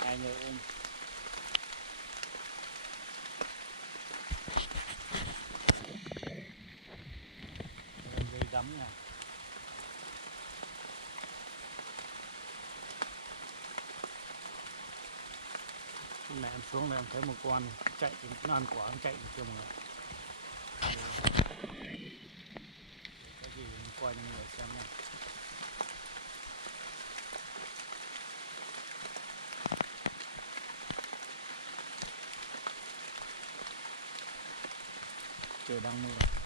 Hai người ôm. Dây gắm nha. Lúc này em xuống đây em thấy một con chạy thì nó ăn quả, nó chạy được chưa mọi người. Cái gì mình quay cho mọi người xem này. Trời đang mưa.